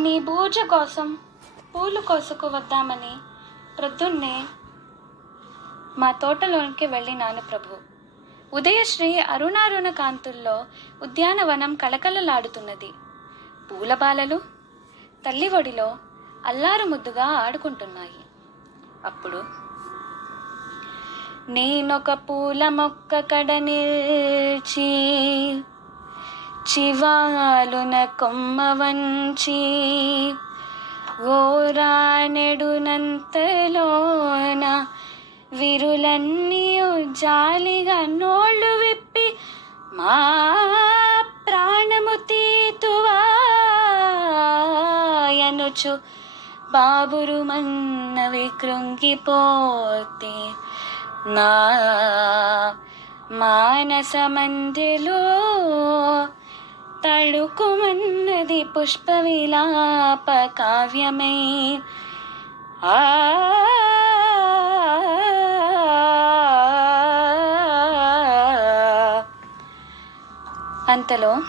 నీ పూజ కోసం పూలు కోసుకు వద్దామని ప్రొద్దున్నే మా తోటలోనికి వెళ్ళినాను ప్రభు. ఉదయశ్రీ అరుణారుణ కాంతుల్లో ఉద్యానవనం కళకళలాడుతున్నది. పూలబాలలు తల్లి ఒడిలో అల్లారు ముద్దుగా ఆడుకుంటున్నాయి. అప్పుడు నేనొక పూల మొక్క కడ నిల్చి చివాలున కొమ్మ వంచి ఓరానెడునంతలోన విరులన్నీ జాలిగా నోళ్ళు విప్పి మా ప్రాణము తీతువాయనుచు బాబురు మన్నవి కృంగిపోతే నా మానస మందిలో తళుకుమన్నది పుష్ప విలాప కావ్యమై. అంతలో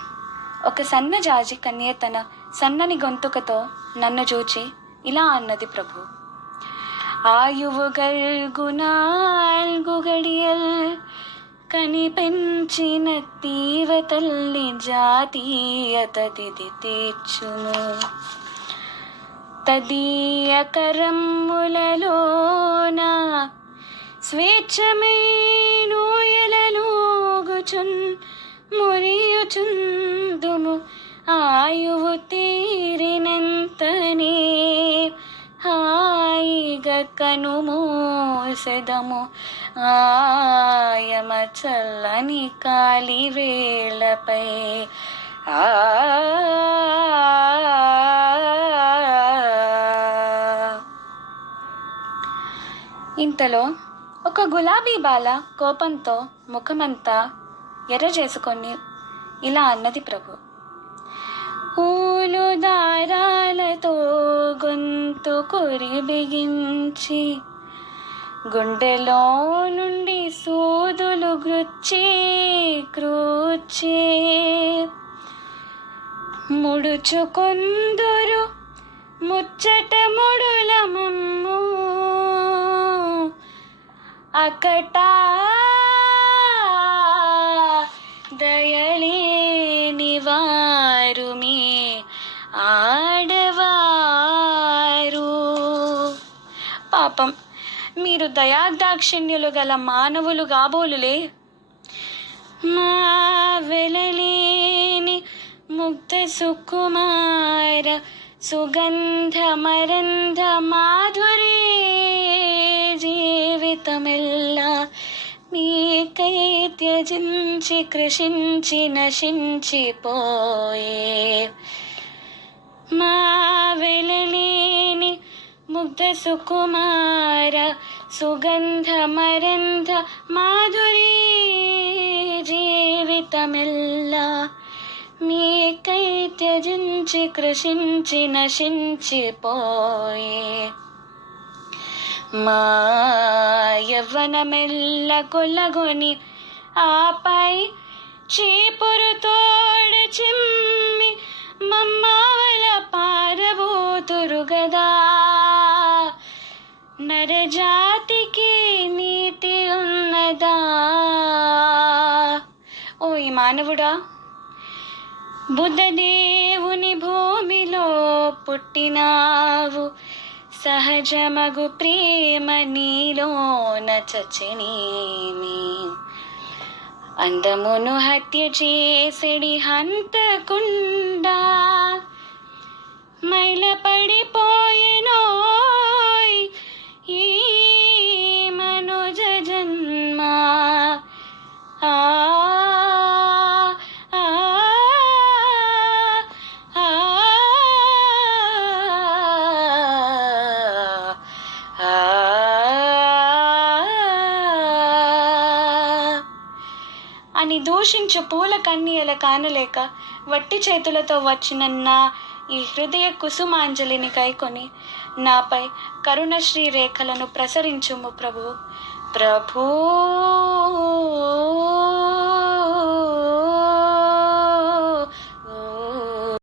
ఒక సన్నజాజి కన్య తన సన్నని గొంతుకతో నన్ను చూచి ఇలా అన్నది ప్రభు. ఆయువు గల్గు నాల్గు గడియల్ కని పెంచిన తీవ తల్లి జాతీయత తిది తీర్చును. తదీయ కరమ్ములలోన స్వేచ్ఛమై నూయలూగుచున్ మురియుచుందుము ఆయువు తీరినంతనే హాయిగా కనుమూసెదము ఆయమ చల్లని కాలి వేళపై. ఇంతలో ఒక గులాబీ బాల కోపంతో ముఖమంతా ఎర్ర చేసుకొని ఇలా అన్నది ప్రభు. పూలు దారాలతో గొంతు కొరి బిగించి గుండెలో నుండి సూదులు గుచ్చి క్రూచి ముడుచుకొందురు ముచ్చట ముడుల మమ్ము అకటా దయలేని వారు మీ ఆడవారు. పాపం, మీరు దయాదాక్షిణ్యులు గల మానవులు కాబోలులే. మా వెలలేని ముగ్ధ సుకుమార సుగంధ మరంధ మాధురి జీవితమెల్లా మీకై త్యజించి కృషించి నశించిపోయే. మా వెలలేని ముగ్ధ సుకుమార సుగంధ మరంధ మాధురి జీవితమెల్లా మీకై త్యజించి కృషించి నశించిపోయే. మా యవ్వనమెల్ల కొల్లగొని ఆపై చీపురు తోడ చిమ్మి మమ్మావల పారబోతురు గదా. నరజాతికి నీతి ఉన్నదా? ఓ ఈ మానవుడా, బుద్ధదేవుని భూమిలో పుట్టినావు. సహజమగు ప్రేమ నీలోన చచనేమి. అందమును హత్య చేసడి హంతకుండా మైల పడిపోయెనోయ్ ఈ మనుజ జన్మ. అని దూషించు పూల కన్యల కానలేక వట్టి చేతులతో వచ్చిన నా ఈ హృదయ కుసుమాంజలిని కైకొని నాపై కరుణశ్రీ రేఖలను ప్రసరించుము ప్రభు. ప్రభూ.